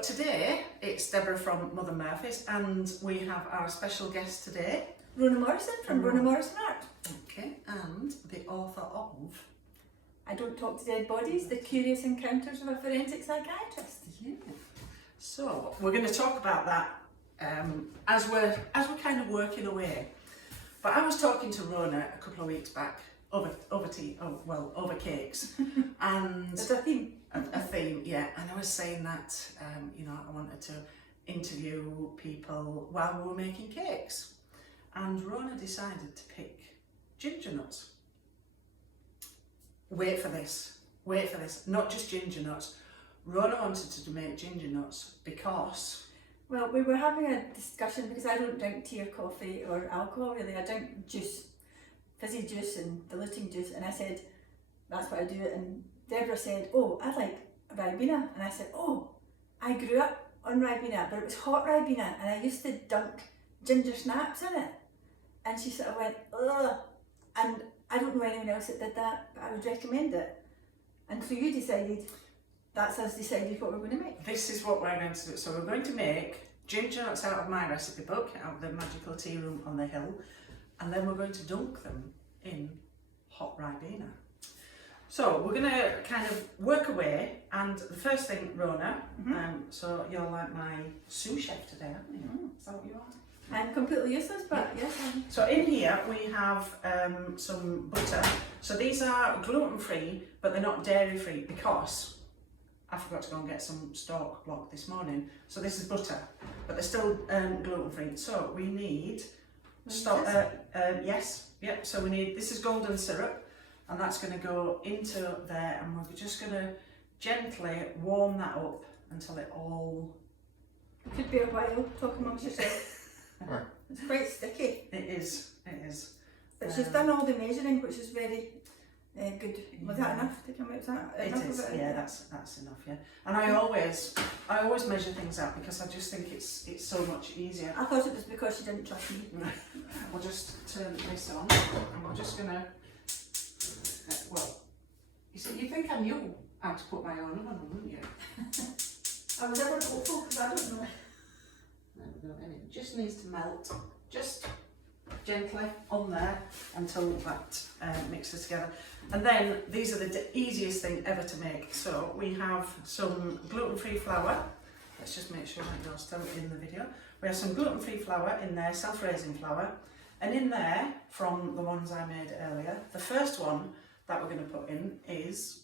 So today it's Deborah from Mother Murphy's, and we have our special guest today, Rhona Morrison from Rhona Morrison Art. Okay, and the author of I Don't Talk to Dead Bodies, The Curious Encounters of a Forensic Psychiatrist. Yeah. So we're going to talk about that as we're kind of working away. But I was talking to Rhona a couple of weeks back over cakes, and There's a theme. a theme, yeah. And I was saying that I wanted to interview people while we were making cakes, and Rhona decided to pick ginger nuts. Wait for this, not just ginger nuts. Rhona wanted to make ginger nuts because... Well, we were having a discussion because I don't drink tea or coffee or alcohol really. I drink juice, fizzy juice and diluting juice, and I said, that's what I do. And Debra said, oh, I like Ribena. And I said, oh, I grew up on Ribena, but it was hot Ribena, and I used to dunk ginger snaps in it. And she sort of went, ugh. And I don't know anyone else that did that, but I would recommend it. And so you decided, that's us decided what we're going to make. This is what we're going to do. So we're going to make ginger nuts out of my recipe book, out of the magical tea room on the hill, and then we're going to dunk them in hot Ribena. So we're going to kind of work away, and the first thing, Rhona, so you're like my sous chef today, aren't you? Is that what you are? I'm completely useless, but yes. So in here we have some butter. So these are gluten-free, but they're not dairy-free because I forgot to go and get some stalk block this morning. So this is butter, but they're still gluten-free. So we need stock. So we need, this is golden syrup, and that's going to go into there, and we're just going to gently warm that up until it all... It could be a while, talk amongst yourself. It's quite sticky. It is. But she's done all the measuring, which is very good. Was that enough to come out? It is. Yeah, that's enough. Yeah, and I always measure things out because I just think it's so much easier. I thought it was because she didn't trust me. We'll just turn this on, and we're just gonna. Well, you see, you think I knew how to put my own on, wouldn't you? I was ever hopeful because I don't know. And it just needs to melt, just gently on there until that mixes together. And then these are the easiest thing ever to make. So we have some gluten-free flour. Let's just make sure that you're still in the video. We have some gluten-free flour in there, self-raising flour, and in there, from the ones I made earlier, the first one that we're going to put in is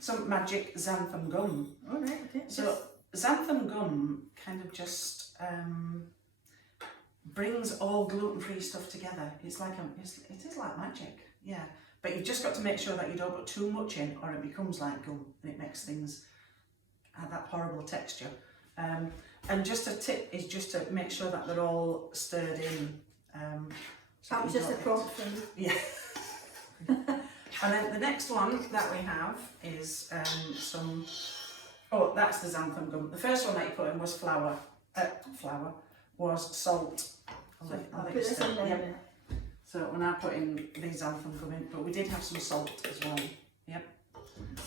some magic xanthan gum. All right. Okay. So xanthan gum kind of just brings all gluten-free stuff together. It is like magic, yeah. But you've just got to make sure that you don't put too much in, or it becomes like gum and it makes things have that horrible texture. And just a tip is just to make sure that they're all stirred in. So that was just a prompt for you. Yeah. And then the next one that we have is some. Oh, that's the xanthan gum. The first one that you put in was flour. Was salt. I'll let you stir. Yep. So when I put in these xanthan gum in, but we did have some salt as well. Yep.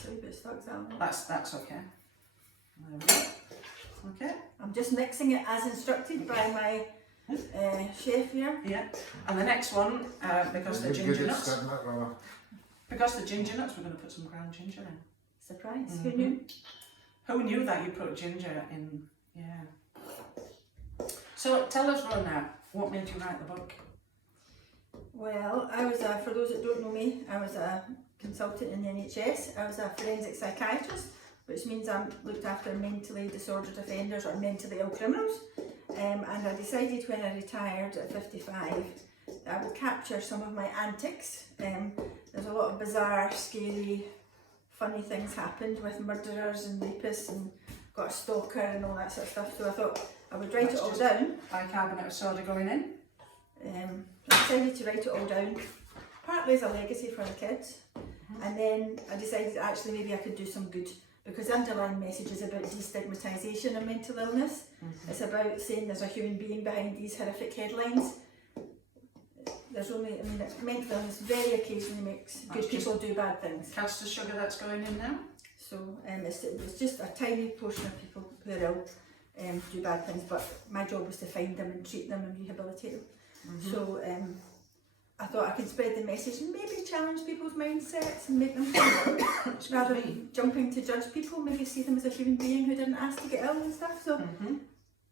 So a bit stuck down. That's okay. There we go. Okay. I'm just mixing it as instructed by my chef here. Yeah. And the next one, because the ginger nuts. Because the ginger nuts, we're going to put some ground ginger in. Surprise! Who knew? Who knew that you put ginger in? Yeah. So tell us, Rhona, what made you write the book? Well, I was for those that don't know me, I was a consultant in the NHS. I was a forensic psychiatrist, which means I looked after mentally disordered offenders or mentally ill criminals. And I decided when I retired at 55 that I would capture some of my antics. There's a lot of bizarre, scary, funny things happened with murderers and rapists, and got a stalker and all that sort of stuff. So I thought I would write it all down. Bicarbonate of soda going in. I decided to write it all down, partly as a legacy for the kids, and then I decided actually maybe I could do some good, because the underlying message is about destigmatisation of mental illness. It's about saying there's a human being behind these horrific headlines. There's only, mental illness very occasionally makes good people do bad things. Caster sugar that's going in now. So it's just a tiny portion of people who are ill do bad things, but my job was to find them and treat them and rehabilitate them. So I thought I could spread the message and maybe challenge people's mindsets and make them think, rather than jumping to judge people, maybe see them as a human being who didn't ask to get ill and stuff. So,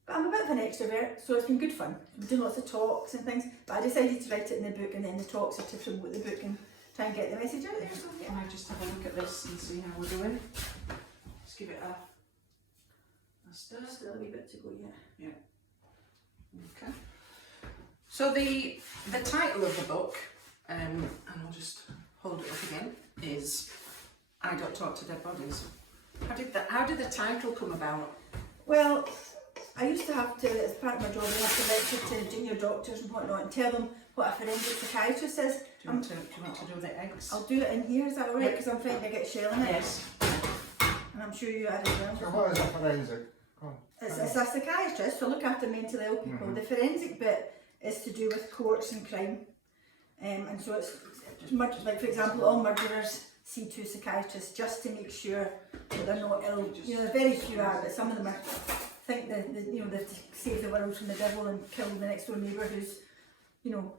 but I'm a bit of an extrovert, so it's been good fun. We do lots of talks and things, but I decided to write it in the book, and then the talks are to promote the book and try and get the message out there. So, Can I just have a look at this and see how we're doing? Just give it a stir. Still a wee bit to go yet. Okay. So the title of the book, and I'll just hold it up again, is I Don't Talk to Dead Bodies. How did the title come about? Well, I used to have to, as part of my job, I have to lecture to junior doctors and whatnot and tell them what a forensic psychiatrist is. Do you want to do the eggs? I'll do it in here, is that alright? Because I'm frightened I get shell in it. Yes. And I'm sure you are as well. So what is a forensic? It's a psychiatrist, so look after mentally ill people. The forensic bit is to do with courts and crime. And so it's much like, for example, all murderers see two psychiatrists just to make sure that they're not ill. You know, very few are, but some of them are, think that you know, they've saved the world from the devil and killed the next door neighbour who's, you know,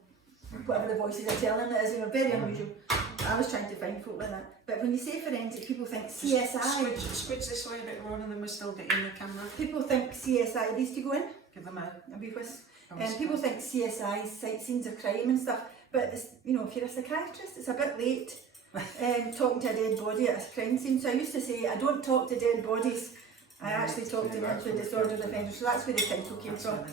whatever the voices are telling it is, you know, very unusual. I was trying to find folk like that. But when you say forensic, people think CSI. Switch this way a bit, Ron, and then we're still getting the camera. People think CSI, these to go in. Give them a wee whisk. People think CSI, sight scenes of crime and stuff, but it's, you know, if you're a psychiatrist, it's a bit late talking to a dead body at a crime scene. So I used to say, I don't talk to dead bodies, I actually talk to mentally disordered offenders. So that's where the title came from.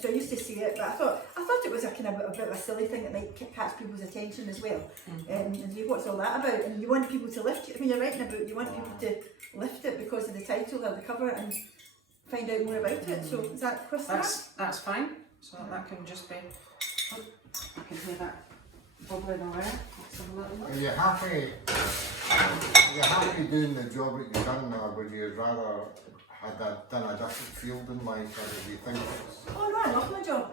So I used to say it, but I thought it was a kind of a bit of a silly thing that might catch people's attention as well. And you, what's all that about? And you want people to lift it when you're writing a book. You want people to lift it because of the title or the cover and find out more about it. So is that question? That's fine. So that can just be. Oh, I can hear that bubbling away. Let's have a little look. Are you happy doing the job that you've done, or would you rather had done a different field in life, or do you think it's... Oh no, I love my job.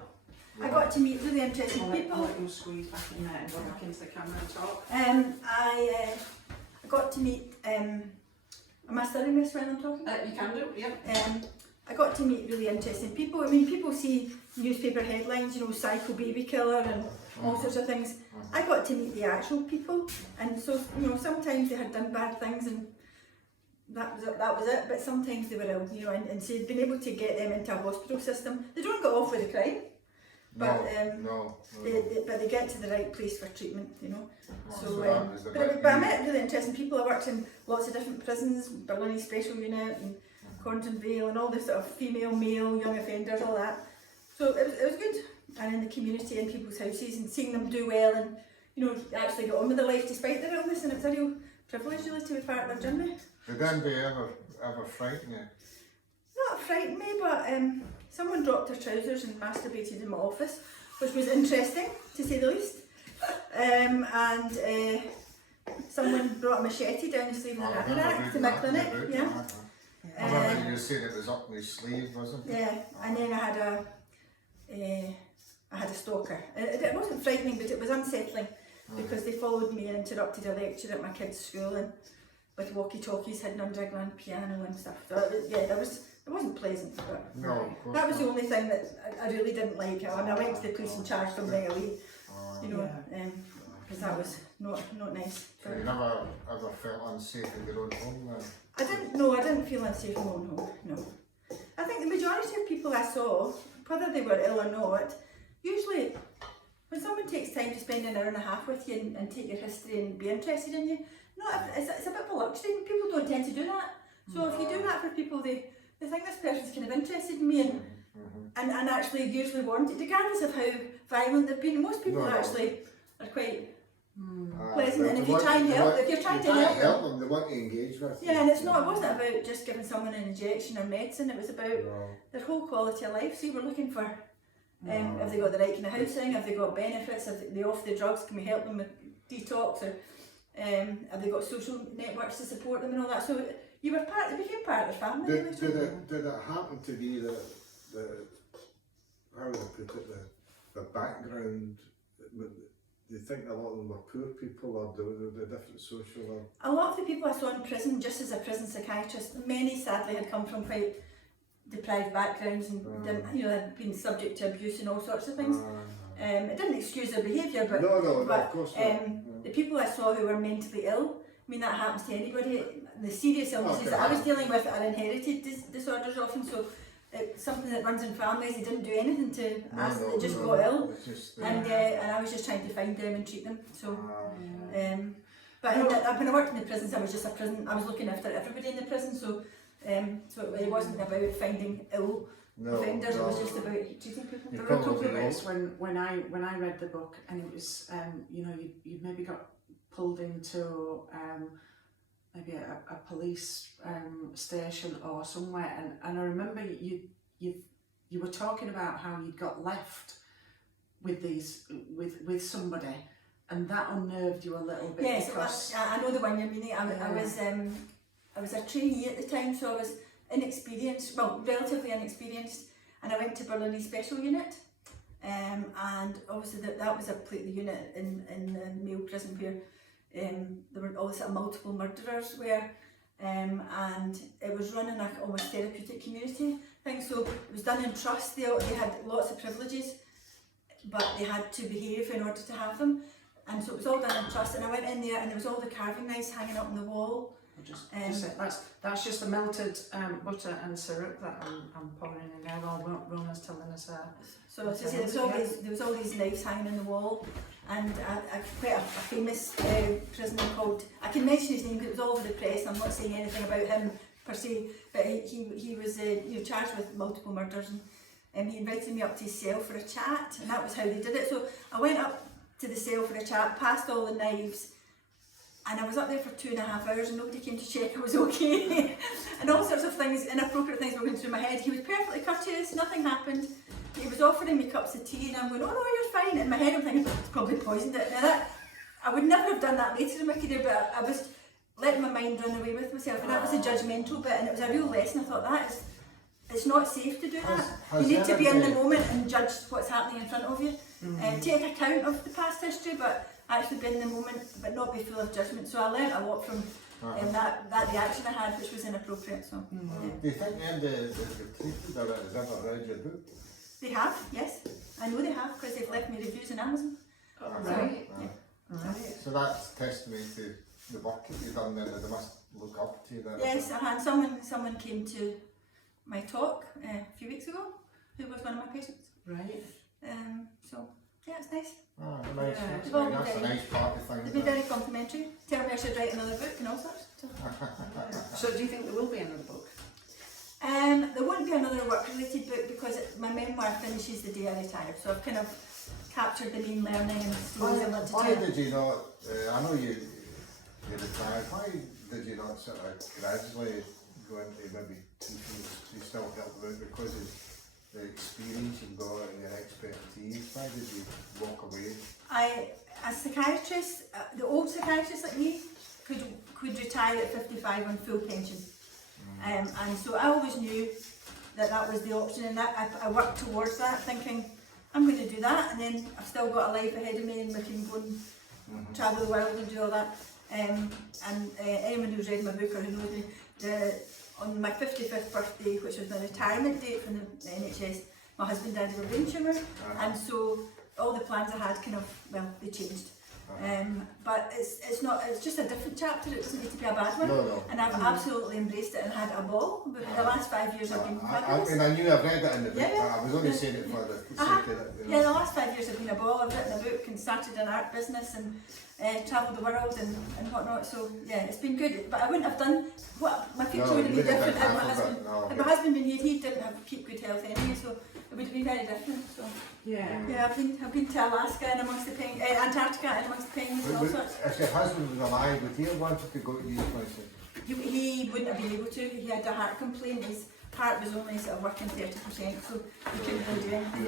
I got to meet really interesting people. I'll let you squeeze back in there and go back into the camera and talk. I got to meet. Am I studying this when I'm talking? You can do, yeah. I got to meet really interesting people. I mean, people see newspaper headlines, you know, psycho baby killer and all sorts of things. I got to meet the actual people, and so, you know, sometimes they had done bad things and that was it, but sometimes they were ill, you know, and so being able to get them into a hospital system. They don't get off with the crime, but but they get to the right place for treatment, you know. But I met really interesting people. I worked in lots of different prisons, Berlin Special Unit and Cornton Vale and all this sort of female, male, young offenders, all that. So it was good. And in the community, in people's houses, and seeing them do well and, you know, actually get on with their life despite their illness, and it's a real privilege really to be part of their journey. Did anybody ever frighten you? Not frighten me, but someone dropped their trousers and masturbated in my office, which was interesting to say the least. And someone brought a machete down the sleeve of the rack to my clinic. I remember you said it was up my sleeve, wasn't it? Yeah, and then I had a stalker. It wasn't frightening, but it was unsettling because they followed me and interrupted a lecture at my kids' school and with walkie-talkies hidden under a grand piano and stuff. So it wasn't pleasant. But No, that was the only thing that I really didn't like. I mean, I went to the police and charged them right away, you know, because that was not nice. So you never ever felt unsafe in your own home then? I didn't feel unsafe in my own home, no. I think the majority of people I saw, whether they were ill or not, usually when someone takes time to spend an hour and a half with you and take your history and be interested in you, it's a bit of a luxury. People don't tend to do that. So if you do that for people, they think this person's kind of interested in me and actually usually want it, regardless of how violent they've been. Most people actually are quite pleasant, and if you try and help, if you're trying to help them, they want to engage with you. Yeah, and it wasn't about just giving someone an injection or medicine, it was about their whole quality of life. So you were looking for have they got the right kind of housing, have they got benefits, have they off the drugs, can we help them with detox, or have they got social networks to support them and all that. So you were they became part of their family. Did it happen to be the how would I put it, the background do you think a lot of them were poor people, or the different social? Or? A lot of the people I saw in prison, just as a prison psychiatrist, many sadly had come from quite deprived backgrounds and didn't, you know, had been subject to abuse and all sorts of things. It didn't excuse their behaviour, but, No, of course not. the people I saw who were mentally ill, I mean, that happens to anybody. The serious illnesses that I was dealing with are inherited disorders often, so it's something that runs in families. They didn't do anything to ask them, they just got ill, and I was just trying to find them and treat them. So, but when I worked in the prisons, I was just a prison. I was looking after everybody in the prison, so it wasn't about finding ill offenders. It was just about treating people. There were a couple of ways when I read the book, and it was you know, you maybe got pulled into maybe a police station or somewhere, and I remember you were talking about how you got left with with somebody, and that unnerved you a little bit. Yes, because I know the one you're meaning. I was a trainee at the time, so I was inexperienced, well, relatively inexperienced, and I went to Berlin Special Unit, and obviously that was a unit in the male prison where there were all sort of multiple murderers were, and it was running like almost therapeutic community thing, so it was done in trust. They had lots of privileges, but they had to behave in order to have them, and so it was all done in trust. And I went in there, and there was all the carving knives hanging up on the wall. That's just the melted butter and syrup that I'm pouring in there while Rhona's telling us that. So as I say, there was all these knives hanging on the wall, and quite a famous prisoner called, I can mention his name because it was all over the press, and I'm not saying anything about him per se, but he was charged with multiple murders, and he invited me up to his cell for a chat, and that was how they did it. So I went up to the cell for a chat, passed all the knives, and I was up there for 2.5 hours and nobody came to check I was okay. And all sorts of things, inappropriate things were going through my head. He was perfectly courteous, nothing happened. He was offering me cups of tea and I'm going, oh no, you're fine. In my head I'm thinking, it's probably poisoned it. Now I would never have done that later in my career, but I was letting my mind run away with myself, and that was the judgmental bit, and it was a real lesson. I thought it's not safe to do that. You need to be in the moment and judge what's happening in front of you. Take account of the past history, but actually be in the moment, but not be full of judgment. So I learned a lot from that reaction I had, which was inappropriate. So. Do you think then the people that has ever read your book? They have, yes. I know they have because they've left me reviews on Amazon. Right. So that's testimony to the work that you've done then, that they must look up to you then. Yes, I had someone came to my talk a few weeks ago who was one of my patients. Right. So yeah, it's nice. Oh, nice. Yeah. That's a nice party thing. They've been very complimentary. Tell me I should write another book and all sorts. So do you think there will be another book? There won't be another work-related book because my memoir finishes the day I retire. So I've kind of captured the main learning and stories I want to tell. Why did you not? I know you retired. Why did you not sort of gradually go into maybe teaching to still help them out because of the experience you've got and your expertise? Why did you walk away? As a psychiatrist, the old psychiatrists like me could retire at 55 on full pension. And so I always knew that was the option, and I worked towards that, thinking I'm going to do that, and then I've still got a life ahead of me, and we can go and travel the world and do all that. And anyone who's read my book or who knows me, on my 55th birthday, which was my retirement date from the NHS, my husband died of a brain tumour, and so all the plans I had they changed. But it's just a different chapter. It doesn't need to be a bad one. No. And I've absolutely embraced it and had a ball. But the last 5 years have been fabulous. I knew I've read that in the book. Yeah. I was only saying it for the sake of it. Yeah, the last 5 years have been a ball. I've written a book and started an art business and travelled the world and whatnot. So yeah, it's been good. But I wouldn't have done my future would have been different had my husband been here. He didn't keep good health anyway, so it would have been very different. So yeah, I've been to Alaska and amongst the penguins, Antarctica and amongst the penguins and all sorts. If your husband was alive, would he have wanted to go to uni? He wouldn't have been able to. He had a heart complaint. His heart was only sort of working 30%, so he couldn't really do anything.